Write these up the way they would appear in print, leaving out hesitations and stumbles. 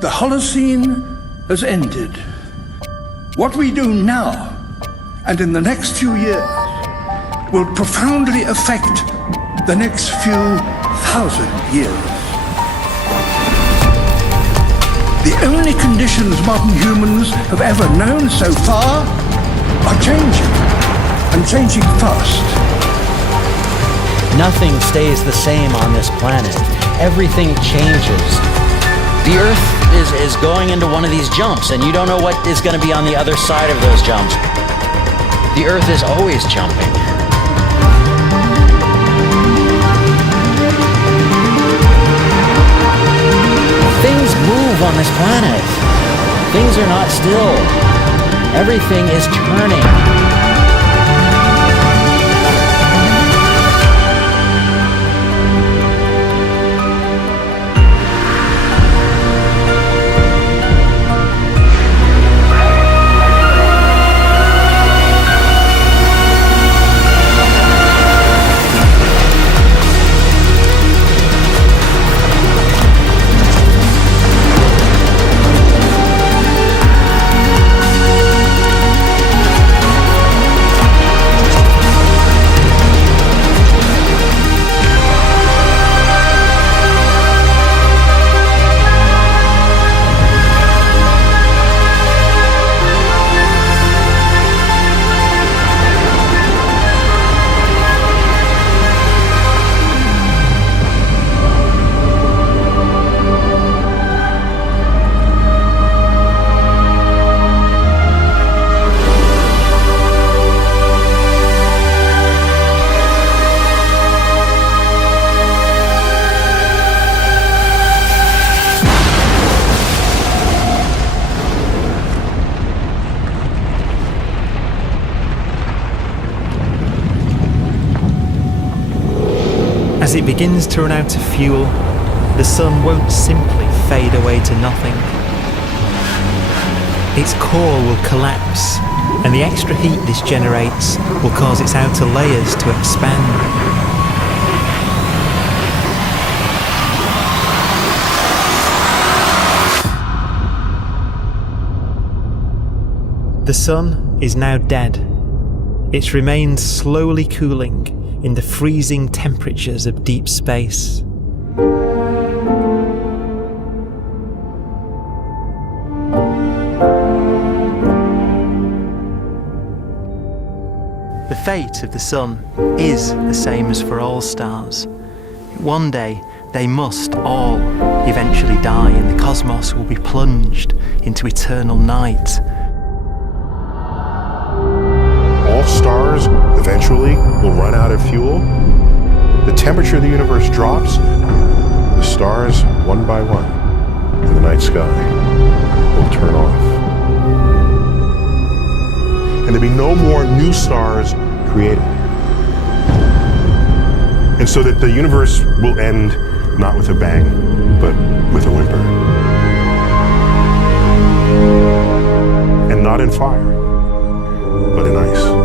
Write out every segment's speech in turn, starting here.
The Holocene has ended. What we do now and in the next few years will profoundly affect the next few thousand years. The only conditions modern humans have ever known so far are changing, and changing fast. Nothing stays the same on this planet. Everything changes. The Earth is going into one of these jumps, and you don't know what is going to be on the other side of those jumps. The Earth is always jumping. Things move on this planet. Things are not still. Everything is turning. As it begins to run out of fuel, the sun won't simply fade away to nothing. Its core will collapse, and the extra heat this generates will cause its outer layers to expand. The sun is now dead. Its remains slowly cooling in the freezing temperatures of deep space. The fate of the sun is the same as for all stars. One day they must all eventually die, and the cosmos will be plunged into eternal night. All stars eventually will run out of fuel. The temperature of the universe drops. The stars, one by one, in the night sky, will turn off. And there'll be no more new stars created. And so that the universe will end not with a bang, but with a whimper. And not in fire, but in ice.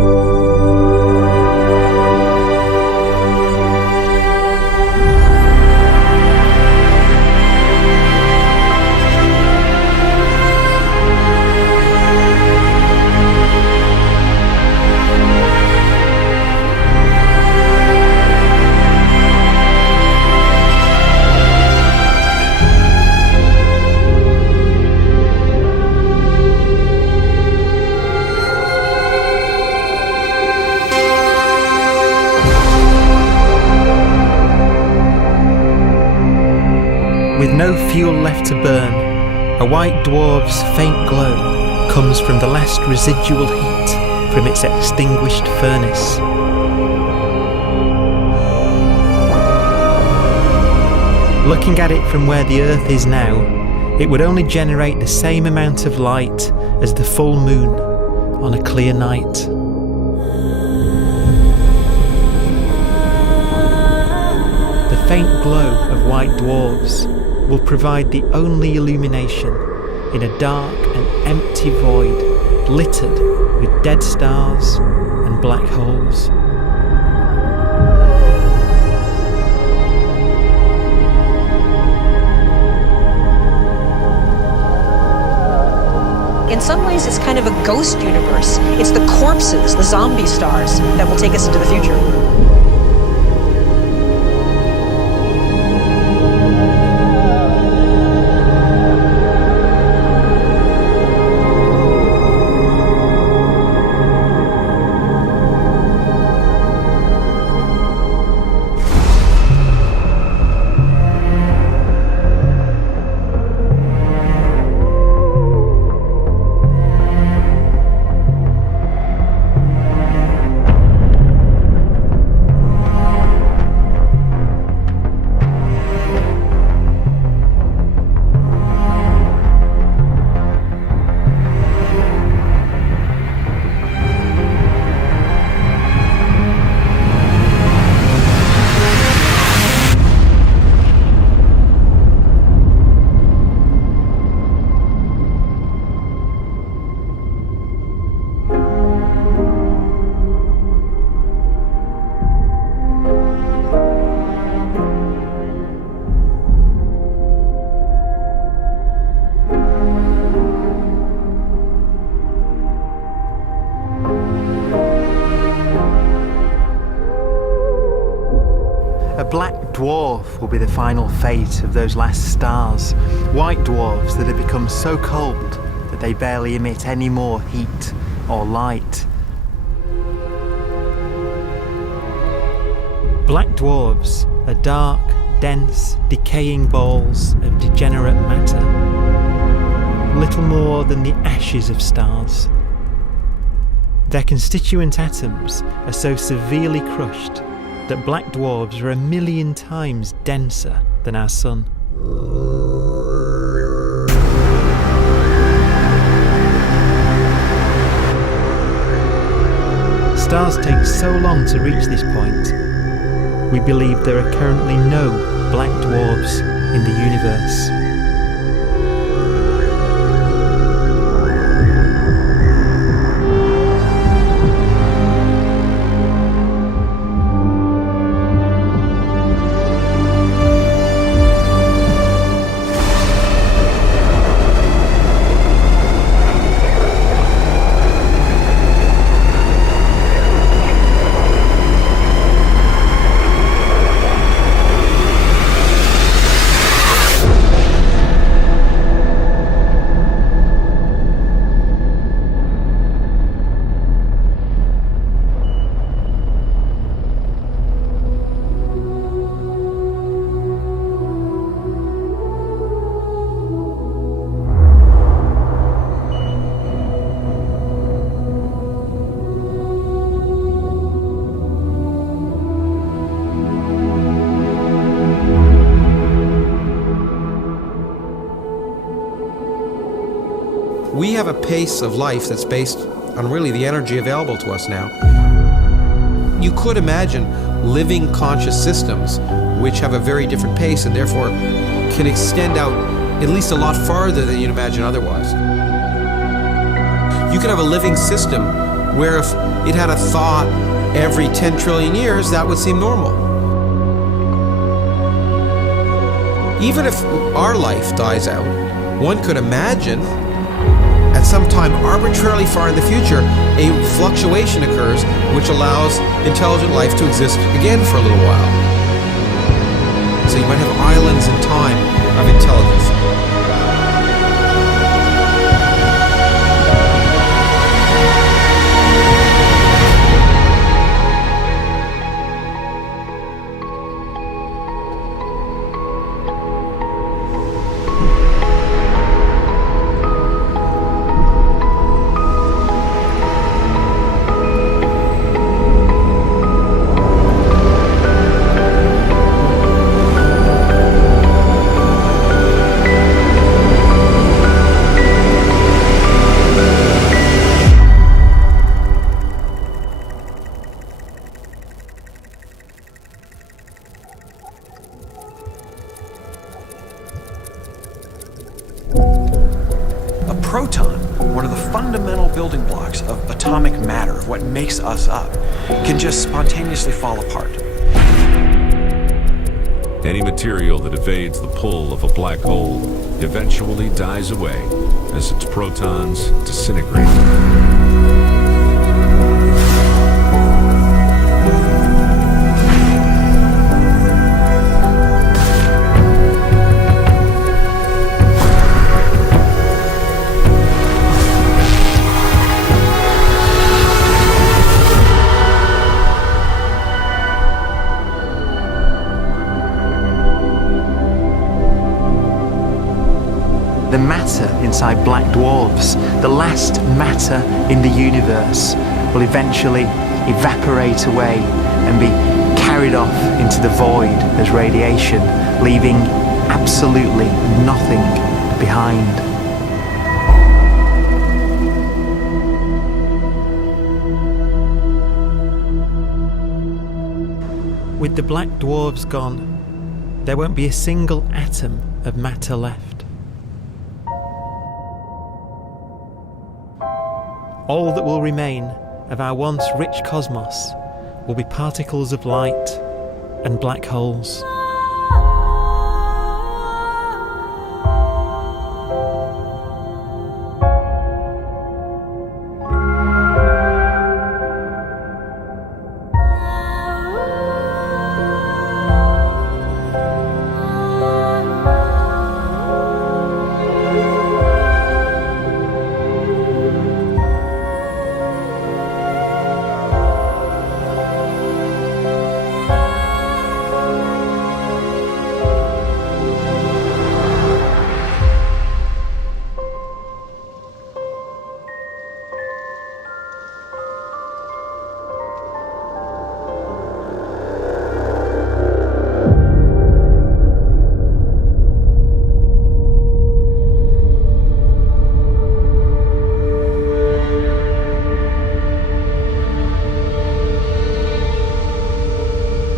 With no fuel left to burn, a white dwarf's faint glow comes from the last residual heat from its extinguished furnace. Looking at it from where the Earth is now, it would only generate the same amount of light as the full moon on a clear night. The faint glow of white dwarfs will provide the only illumination in a dark and empty void littered with dead stars and black holes. ways, it's kind of a ghost universe. It's the corpses, the zombie stars, that will take us into the future. Black dwarf will be the final fate of those last stars. White dwarfs that have become so cold that they barely emit any more heat or light. Black dwarfs are dark, dense, decaying balls of degenerate matter, little more than the ashes of stars. Their constituent atoms are so severely crushed that black dwarfs are 1,000,000 times denser than our sun. Stars take so long to reach this point, we believe there are currently no black dwarfs in the universe. We have a pace of life that's based on really the energy available to us now. You could imagine living conscious systems which have a very different pace and therefore can extend out at least a lot farther than you'd imagine otherwise. You could have a living system where if it had a thought every 10 trillion years, that would seem normal. Even if our life dies out, one could imagine at some time arbitrarily far in the future, a fluctuation occurs which allows intelligent life to exist again for a little while. So you might have islands in time of intelligence. proton, one of the fundamental building blocks of atomic matter, of what makes us up, can just spontaneously fall apart. Any material that evades the pull of a black hole eventually dies away as its protons disintegrate. The matter inside black dwarfs, the last matter in the universe, will eventually evaporate away and be carried off into the void as radiation, leaving absolutely nothing behind. With the black dwarfs gone, there won't be a single atom of matter left. All that will remain of our once rich cosmos will be particles of light and black holes.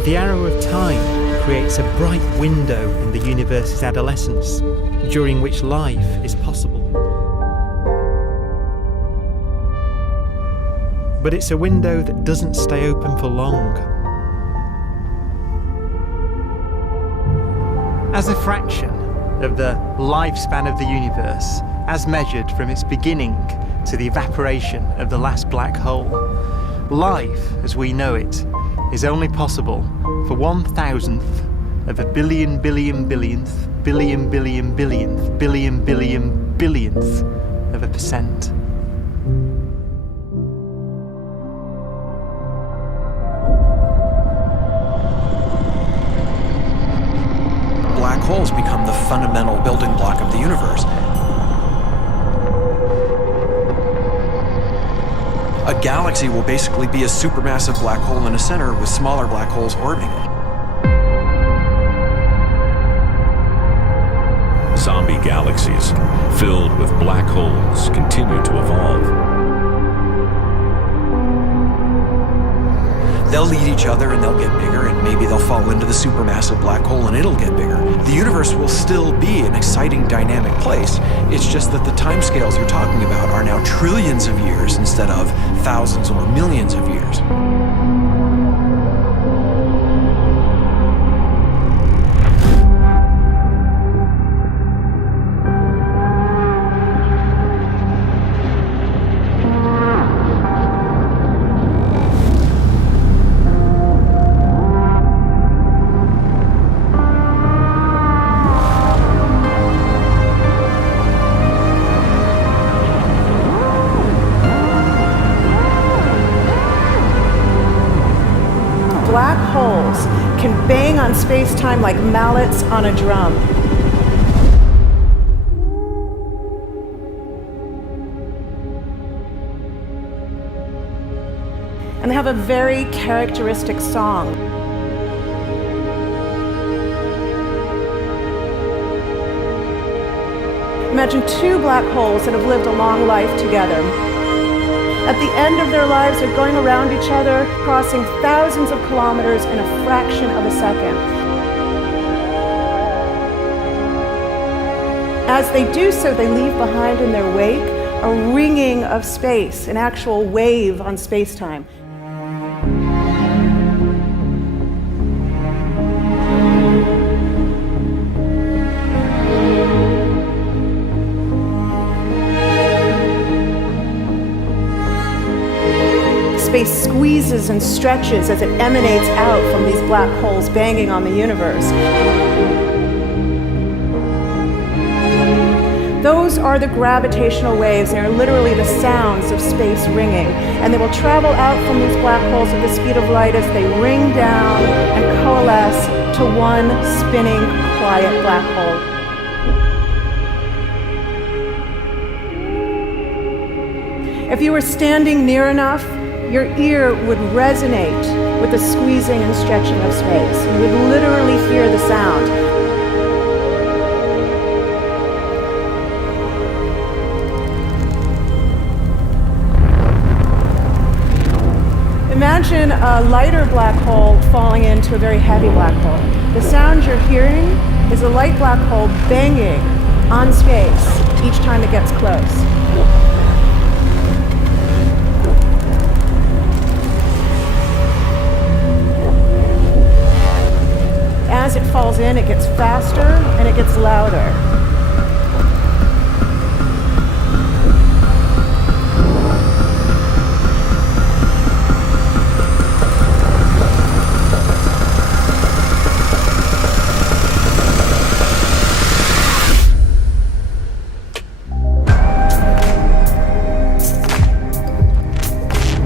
The arrow of time creates a bright window in the universe's adolescence, during which life is possible. But it's a window that doesn't stay open for long. As a fraction of the lifespan of the universe, as measured from its beginning to the evaporation of the last black hole, life, as we know it, is only possible for 1,000th of a billion billionth billion billion billionth billion billion billionth of a percent. Black holes become the fundamental building block of the universe. A galaxy will basically be a supermassive black hole in a center with smaller black holes orbiting it. Zombie galaxies filled with black holes continue to evolve. They'll eat each other and they'll get bigger, and maybe they'll fall into the supermassive black hole and it'll get bigger. The universe will still be an exciting, dynamic place. It's just that the timescales you're talking about are now trillions of years instead of thousands or millions of years. Black holes can bang on space-time like mallets on a drum. And they have a very characteristic song. Imagine two black holes that have lived a long life together. At the end of their lives, they're going around each other, crossing thousands of kilometers in a fraction of a second. As they do so, they leave behind in their wake a ringing of space, an actual wave on space-time. squeezes and stretches as it emanates out from these black holes banging on the universe. Those are the gravitational waves. They are literally the sounds of space ringing. And they will travel out from these black holes at the speed of light as they ring down and coalesce to one spinning, quiet black hole. If you were standing near enough, your ear would resonate with the squeezing and stretching of space. You would literally hear the sound. Imagine a lighter black hole falling into a very heavy black hole. The sound you're hearing is a light black hole banging on space each time it gets close. As it falls in, it gets faster and it gets louder.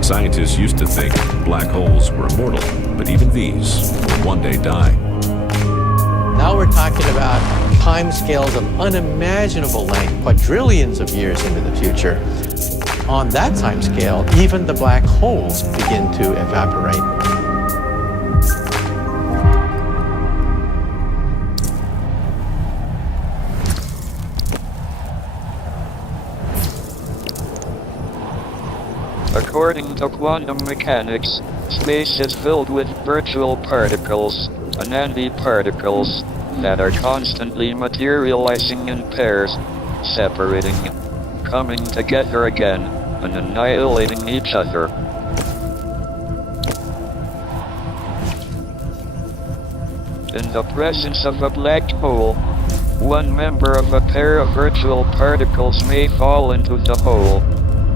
Scientists used to think black holes were immortal, but even these will one day die. Now we're talking about timescales of unimaginable length, quadrillions of years into the future. On that timescale, even the black holes begin to evaporate. According to quantum mechanics, space is filled with virtual particles, antiparticles, that are constantly materializing in pairs, separating, coming together again, and annihilating each other. In the presence of a black hole, one member of a pair of virtual particles may fall into the hole,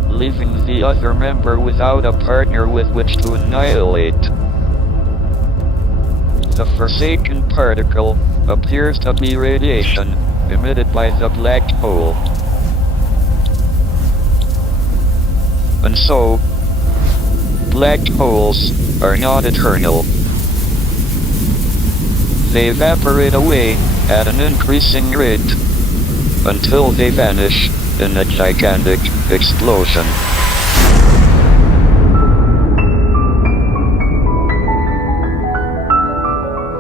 leaving the other member without a partner with which to annihilate. The forsaken particle appears to be radiation emitted by the black hole. And so, black holes are not eternal. They evaporate away at an increasing rate until they vanish in a gigantic explosion.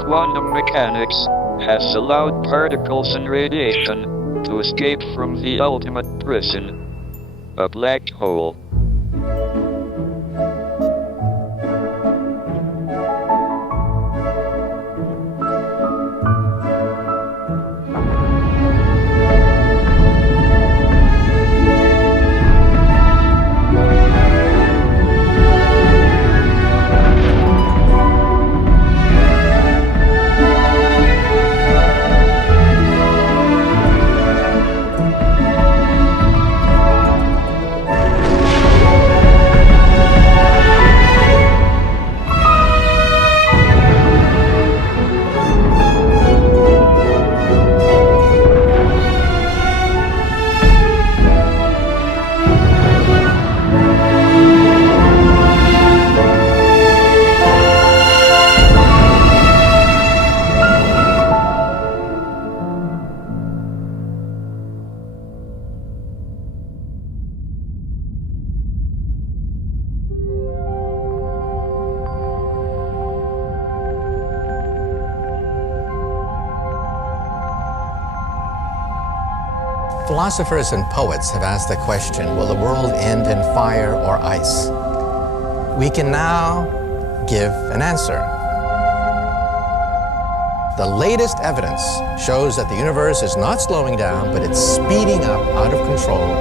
Quantum mechanics has allowed particles and radiation to escape from the ultimate prison, a black hole. Philosophers and poets have asked the question, will the world end in fire or ice? We can now give an answer. The latest evidence shows that the universe is not slowing down, but it's speeding up out of control.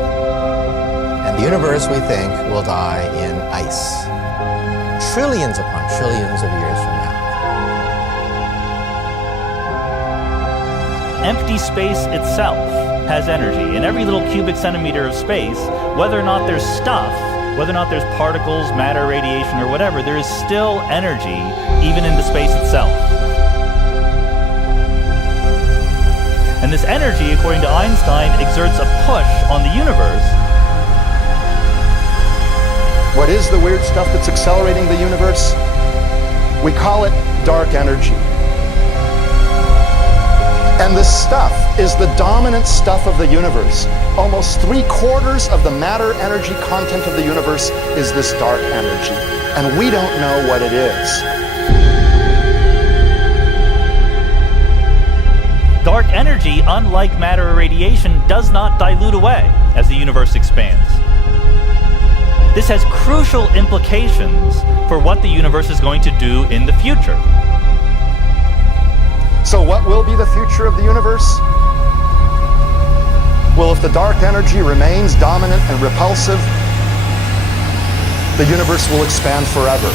And the universe, we think, will die in ice. Trillions upon trillions of years from now. Empty space itself has energy. In every little cubic centimeter of space, whether or not there's stuff whether or not there's particles, matter, radiation, or whatever, there is still energy even in the space itself. And this energy, according to Einstein, exerts a push on the universe. What is the weird stuff that's accelerating the universe? We call it dark energy. And this stuff is the dominant stuff of the universe. Almost 3/4 of the matter-energy content of the universe is this dark energy. And we don't know what it is. Dark energy, unlike matter or radiation, does not dilute away as the universe expands. This has crucial implications for what the universe is going to do in the future. So what will be the future of the universe? Well, if the dark energy remains dominant and repulsive, the universe will expand forever.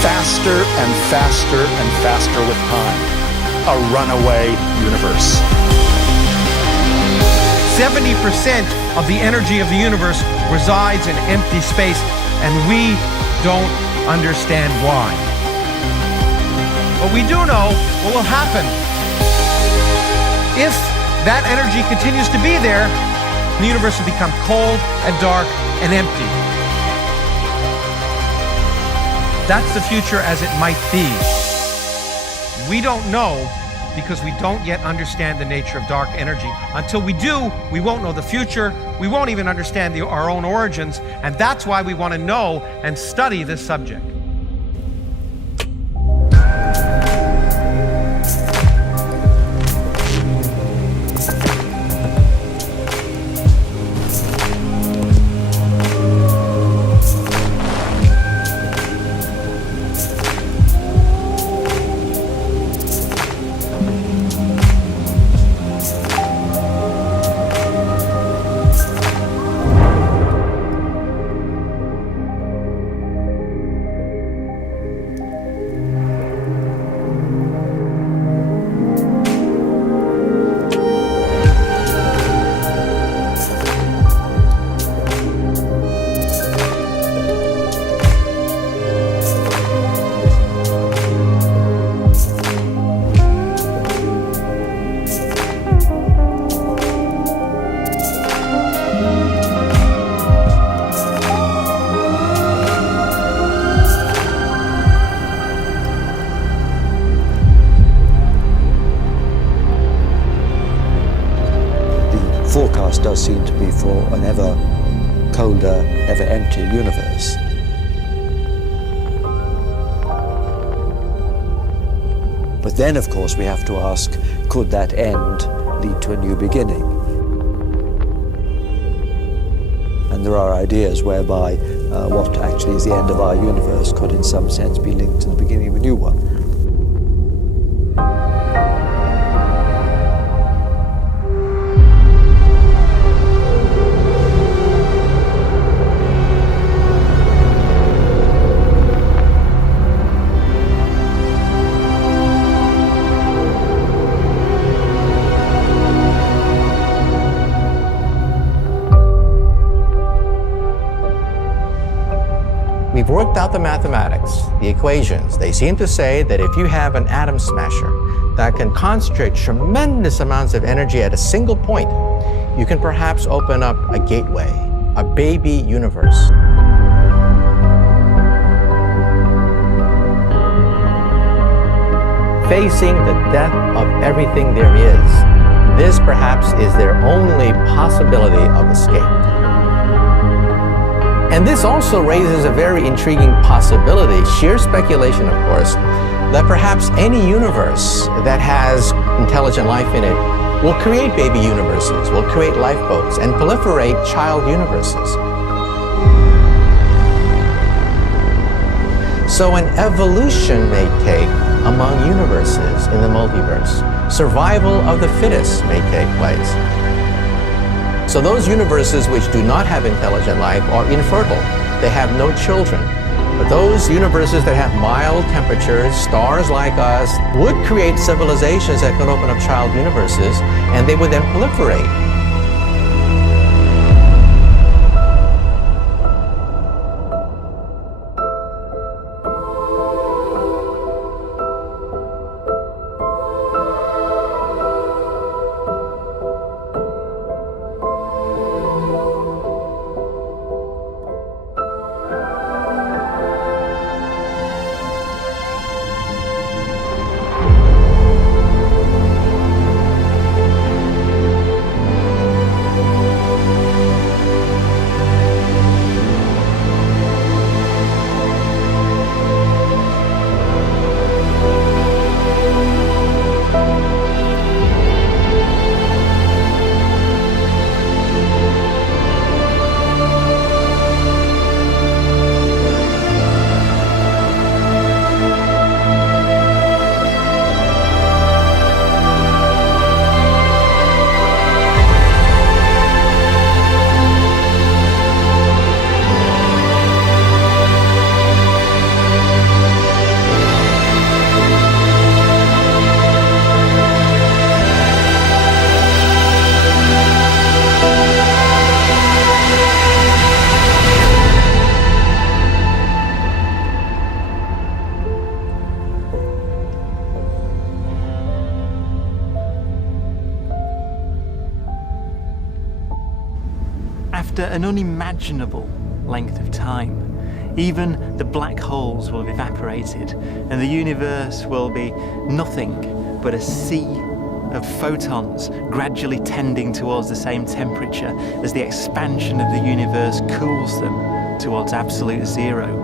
Faster and faster and faster with time. A runaway universe. 70% of the energy of the universe resides in empty space, and we don't understand why. But we do know what will happen. If that energy continues to be there, the universe will become cold and dark and empty. That's the future as it might be. We don't know because we don't yet understand the nature of dark energy. Until we do, we won't know the future. We won't even understand our own origins, and that's why we want to know and study this subject. Forecast does seem to be for an ever colder, ever emptier universe. But then, of course, we have to ask, could that end lead to a new beginning? And there are ideas whereby what actually is the end of our universe could in some sense be linked to the beginning of a new one. We've worked out the mathematics, the equations. They seem to say that if you have an atom smasher that can concentrate tremendous amounts of energy at a single point, you can perhaps open up a gateway, a baby universe. Facing the death of everything there is, this perhaps is their only possibility of escape. And this also raises a very intriguing possibility, sheer speculation of course, that perhaps any universe that has intelligent life in it will create baby universes, will create lifeboats, and proliferate child universes. So an evolution may take among universes in the multiverse. Survival of the fittest may take place. So those universes which do not have intelligent life are infertile. They have no children. But those universes that have mild temperatures, stars like us, would create civilizations that could open up child universes, and they would then proliferate. After an unimaginable length of time, even the black holes will have evaporated, and the universe will be nothing but a sea of photons gradually tending towards the same temperature as the expansion of the universe cools them towards absolute zero.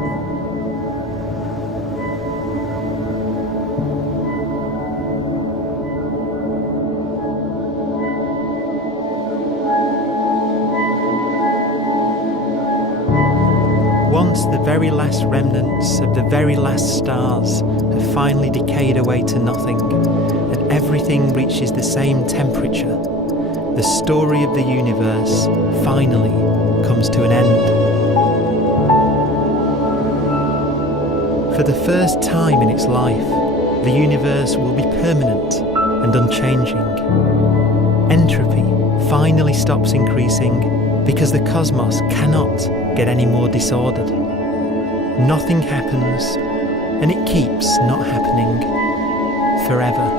Once the very last remnants of the very last stars have finally decayed away to nothing, and everything reaches the same temperature, the story of the universe finally comes to an end. For the first time in its life, the universe will be permanent and unchanging. Entropy finally stops increasing because the cosmos cannot get any more disordered. Nothing happens, and it keeps not happening forever.